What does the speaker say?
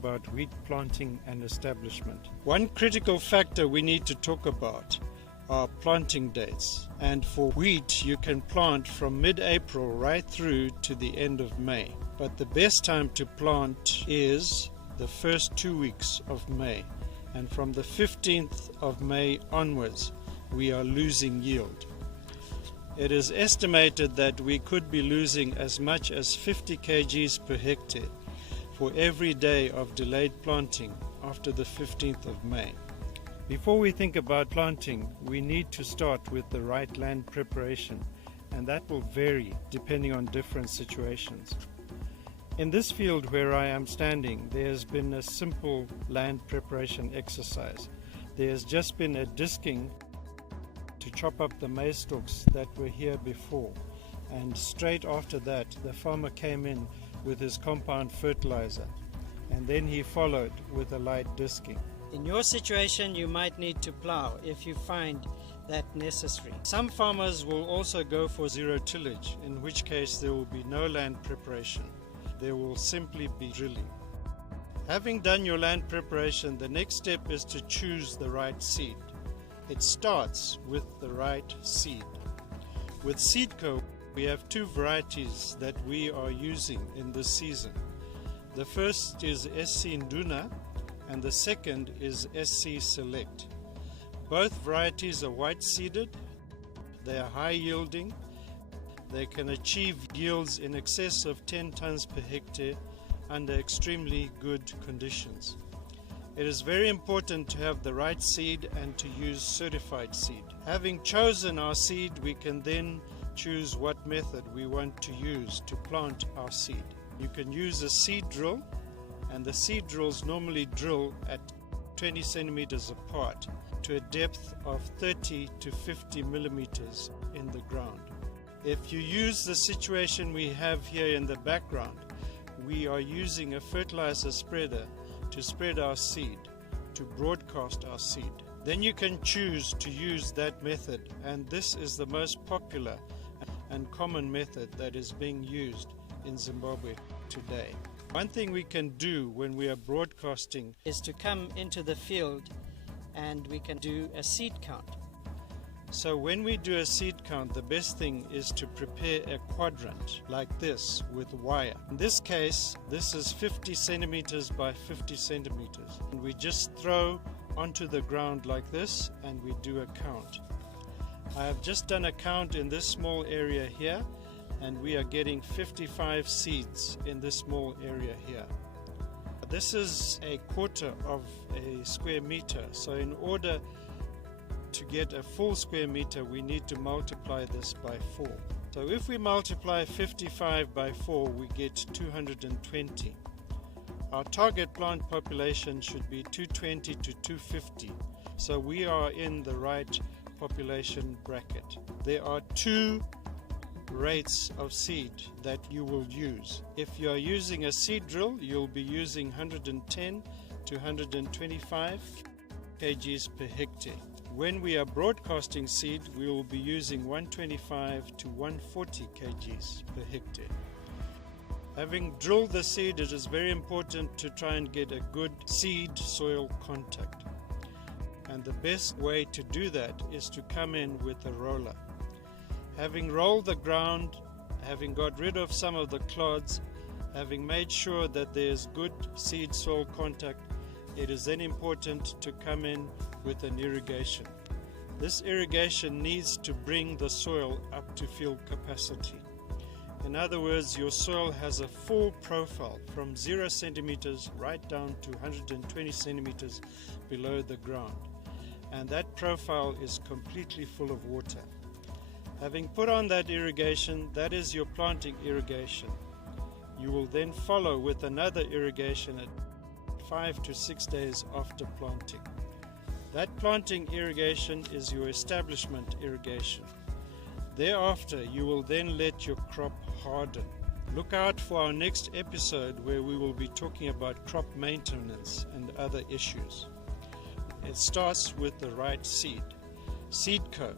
about wheat planting and establishment. One critical factor we need to talk about are planting dates. And for wheat, you can plant from mid-April right through to the end of May. But the best time to plant is the first 2 weeks of May. And from the 15th of May onwards, we are losing yield. It is estimated that we could be losing as much as 50 kgs per hectare for every day of delayed planting after the 15th of May. Before we think about planting, we need to start with the right land preparation, and that will vary depending on different situations. In this field where I am standing, there has been a simple land preparation exercise. There has just been a disking to chop up the maize stalks that were here before, and straight after that the farmer came in with his compound fertilizer, and then he followed with a light disking. In your situation, you might need to plow if you find that necessary. Some farmers will also go for zero tillage, in which case there will be no land preparation. There will simply be drilling. Having done your land preparation, the next step is to choose the right seed. It starts with the right seed. With Seedco, we have two varieties that we are using in this season. The first is SC Nduna and the second is SC Select. Both varieties are white seeded, they are high yielding, they can achieve yields in excess of 10 tons per hectare under extremely good conditions. It is very important to have the right seed and to use certified seed. Having chosen our seed, we can then choose what method we want to use to plant our seed. You can use a seed drill, and the seed drills normally drill at 20 centimeters apart to a depth of 30 to 50 millimeters in the ground. If you use the situation we have here in the background, we are using a fertilizer spreader to spread our seed, to broadcast our seed. Then you can choose to use that method, and this is the most popular and common method that is being used in Zimbabwe today. One thing we can do when we are broadcasting is to come into the field and we can do a seed count. So when we do a seed count, the best thing is to prepare a quadrant like this with wire. In this case, this is 50 centimeters by 50 centimeters. And we just throw onto the ground like this and we do a count. I have just done a count in this small area here, and we are getting 55 seeds in this small area here. This is a quarter of a square meter, so in order to get a full square meter, we need to multiply this by 4. So if we multiply 55 by 4, we get 220. Our target plant population should be 220 to 250. So we are in the right population bracket. There are two rates of seed that you will use. If you are using a seed drill, you'll be using 110 to 125 kgs per hectare. When we are broadcasting seed, we will be using 125 to 140 kgs per hectare. Having drilled the seed, it is very important to try and get a good seed-soil contact. And the best way to do that is to come in with a roller. Having rolled the ground, having got rid of some of the clods, having made sure that there's good seed-soil contact, it is then important to come in with an irrigation. This irrigation needs to bring the soil up to field capacity. In other words, your soil has a full profile from 0 centimeters right down to 120 centimeters below the ground. And that profile is completely full of water. Having put on that irrigation, that is your planting irrigation. You will then follow with another irrigation at 5 to 6 days after planting. That planting irrigation is your establishment irrigation. Thereafter, you will then let your crop harden. Look out for our next episode where we will be talking about crop maintenance and other issues. It starts with the right seed. Seedco.